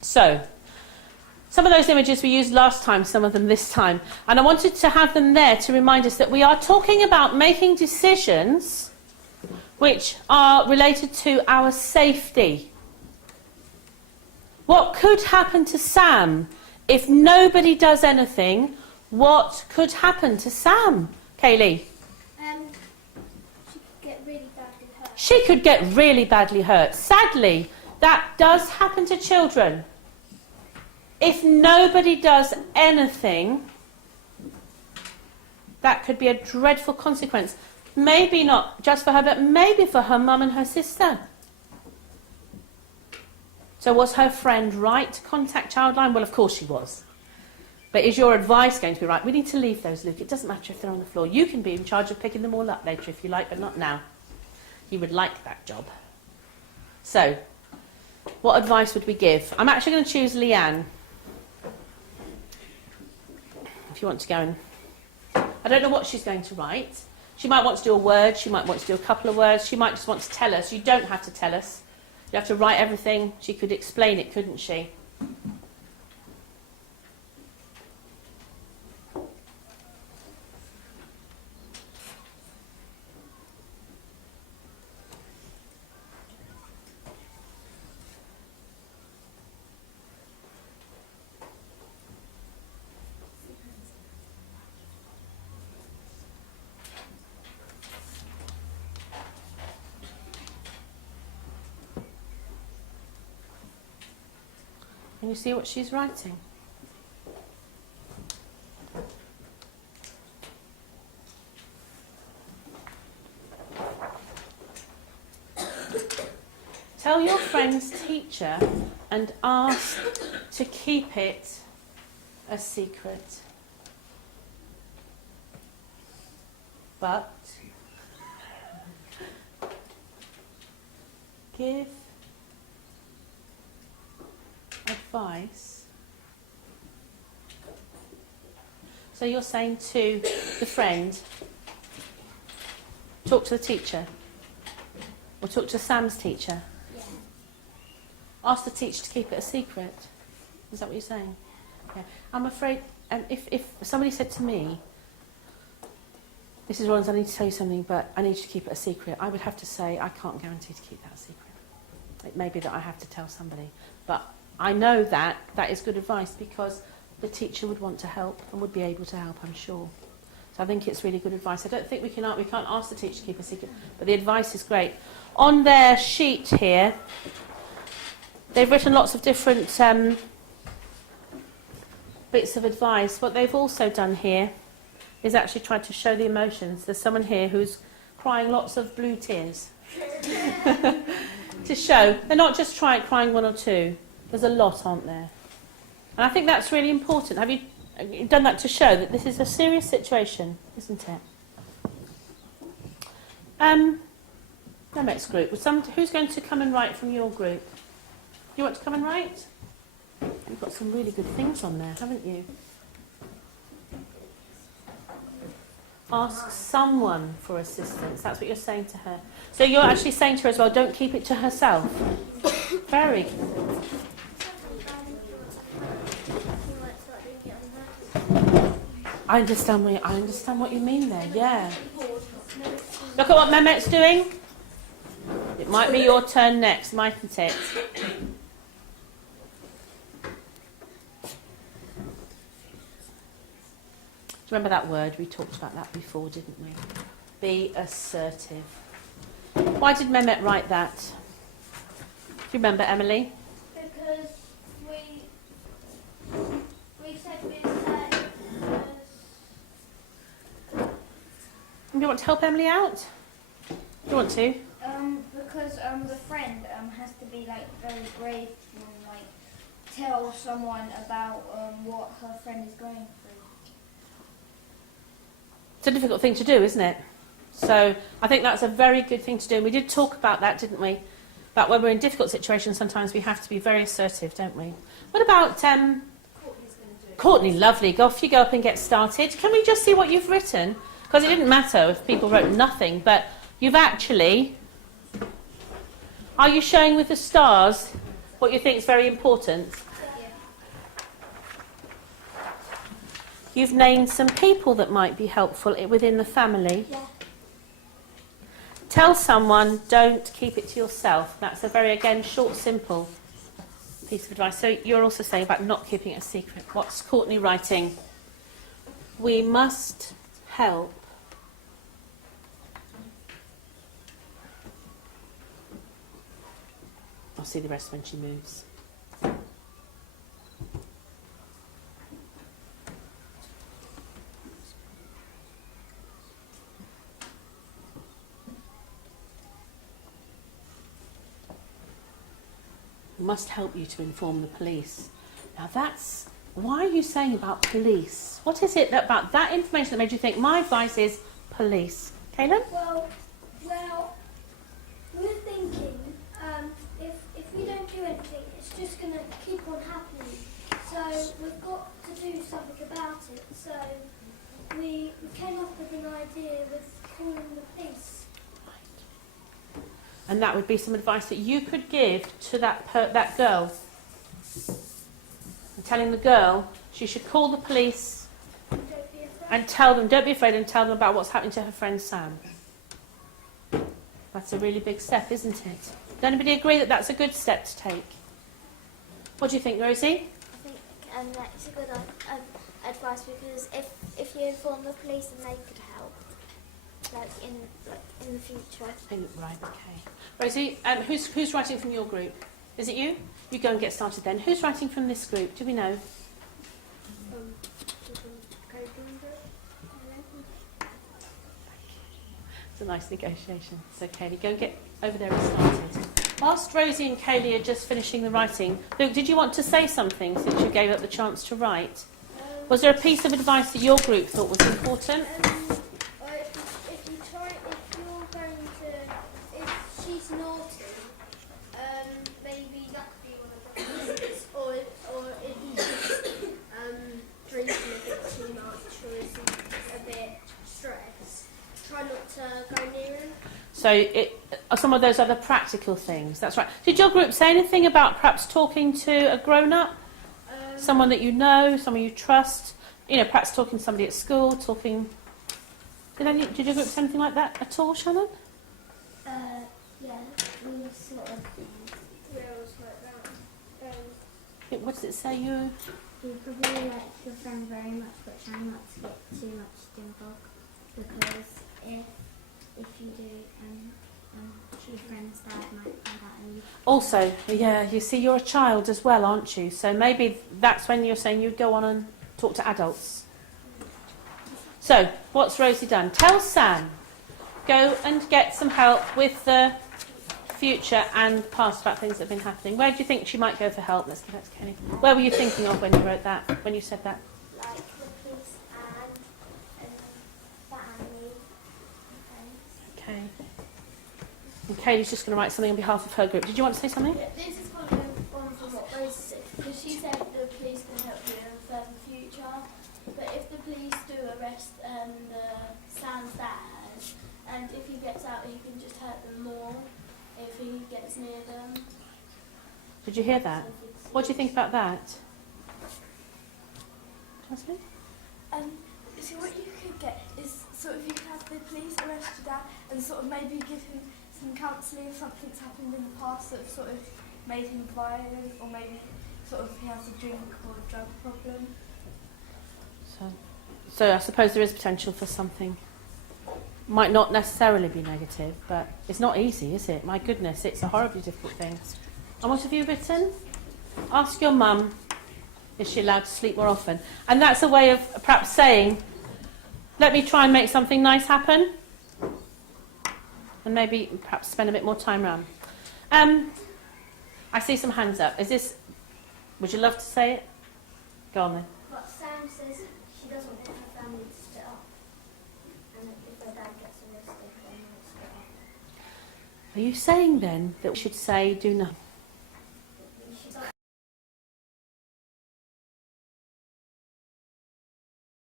So, some of those images we used last time, some of them this time. And I wanted to have them there to remind us that we are talking about making decisions which are related to our safety. What could happen to Sam if nobody does anything? What could happen to Sam, Kaylee? She could get really badly hurt. Sadly, that does happen to children. If nobody does anything, that could be a dreadful consequence. Maybe not just for her, but maybe for her mum and her sister. So was her friend right to contact Childline? Well, of course she was. But is your advice going to be right? We need to leave those, Luke. It doesn't matter if they're on the floor. You can be in charge of picking them all up later if you like, but not now. You would like that job. So, what advice would we give? I'm actually going to choose Leanne. If you want to go and... I don't know what she's going to write. She might want to do a word. She might want to do a couple of words. She might just want to tell us. You don't have to tell us. You have to write everything. She could explain it, couldn't she? Can you see what she's writing? Tell your friend's teacher and ask to keep it a secret. But give advice. So you're saying to the friend, talk to the teacher, or talk to Sam's teacher. Yeah. Ask the teacher to keep it a secret. Is that what you're saying? Yeah. I'm afraid, if somebody said to me, Mrs. Rollins, I need to tell you something, but I need you to keep it a secret, I would have to say, I can't guarantee to keep that a secret. It may be that I have to tell somebody, but I know that is good advice because the teacher would want to help and would be able to help, I'm sure. So I think it's really good advice. I don't think we can't ask the teacher to keep a secret, but the advice is great. On their sheet here, they've written lots of different bits of advice. What they've also done here is actually tried to show the emotions. There's someone here who's crying lots of blue tears. To show, they're not just crying one or two. There's a lot, aren't there? And I think that's really important. Have you done that to show that this is a serious situation, isn't it? The next group. Who's going to come and write from your group? You want to come and write? You've got some really good things on there, haven't you? Ask someone for assistance. That's what you're saying to her. So you're actually saying to her as well, don't keep it to herself. Very good. I understand what you mean there, yeah. Look at what Mehmet's doing. It might be your turn next, mightn't it? Do you remember that word? We talked about that before, didn't we? Be assertive. Why did Mehmet write that? Do you remember, Emily? Because we said we'd say Do you want to help Emily out? Do you want to? because the friend has to be like very brave and like tell someone about what her friend is going through. It's a difficult thing to do, isn't it? So I think that's a very good thing to do. And we did talk about that, didn't we? About when we're in difficult situations, sometimes we have to be very assertive, don't we? What about Courtney? Lovely. Go off you go up and get started. Can we just see what you've written? Because it didn't matter if people wrote nothing, but you've actually... Are you showing with the stars? What you think is very important? Yeah. You've named some people that might be helpful within the family. Yeah. Tell someone, don't keep it to yourself. That's a very, again, short, simple piece of advice. So you're also saying about not keeping it a secret. What's Courtney writing? We must help. I'll see the rest when she moves. Must help you to inform the police. Now that's, why are you saying about police? What is it about that information that made you think my advice is police? Caleb? Well, we're thinking if we don't do anything, it's just going to keep on happening. So we've got to do something about it. So we came up with an idea with calling the police. And that would be some advice that you could give to that girl. And telling the girl she should call the police Don't be afraid. and tell them, don't be afraid, and tell them about what's happening to her friend Sam. That's a really big step, isn't it? Does anybody agree that that's a good step to take? What do you think, Rosie? I think that's a good advice, because if you inform the police, then they could help, like in the future. Right, okay. Rosie, who's writing from your group? Is it you? You go and get started then. Who's writing from this group? Do we know? It's a nice negotiation. So, Kaylee, go and get over there and started. Whilst Rosie and Kaylee are just finishing the writing, Luke, did you want to say something since you gave up the chance to write? Was there a piece of advice that your group thought was important? If she's naughty, maybe that could be one of the things. Or if he's drinking a bit too much, or is a bit stressed, try not to go near him. So some of those other practical things. That's right. Did your group say anything about perhaps talking to a grown-up? Someone that you know, someone you trust? You know, perhaps talking to somebody at school, talking... Did your group say anything like that at all, Shannon? Yeah, we sort of rules like that. What does it say? You probably like your friend very much, but try not to get too much involved, because if you do, your friend's dad might find out. And also, yeah, you see, you're a child as well, aren't you? So maybe that's when you're saying you'd go on and talk to adults. So, what's Rosie done? Tell Sam, go and get some help with the future and past about things that have been happening. Where do you think she might go for help? Let's give that to Kenny. Where were you thinking of when you wrote that, when you said that? Like the police and family and Okay. And Kaylee's just going to write something on behalf of her group. Did you want to say something? Yeah, this is kind of on from what Rosie said, because she said the police can help you in the further future, but if the police do arrest Sam's dad, and if he gets out, he can just hurt them more if he gets near them. Did you hear that? What do you think about that? Jasmine? So what you could get is sort of you could have the police arrest your dad and sort of maybe give him some counselling if something's happened in the past that sort of made him violent, or maybe sort of he has a drink or a drug problem. So I suppose there is potential for something. Might not necessarily be negative, but it's not easy, is it? My goodness, it's a horribly difficult thing. And what have you written? Ask your mum, is she allowed to sleep more often? And that's a way of perhaps saying, let me try and make something nice happen. And maybe perhaps spend a bit more time around. I see some hands up. Is this, would you love to say it? Go on then. But Sam says she doesn't want her family to split up. And if her dad gets arrested, they might split up. Are you saying then that we should say do nothing?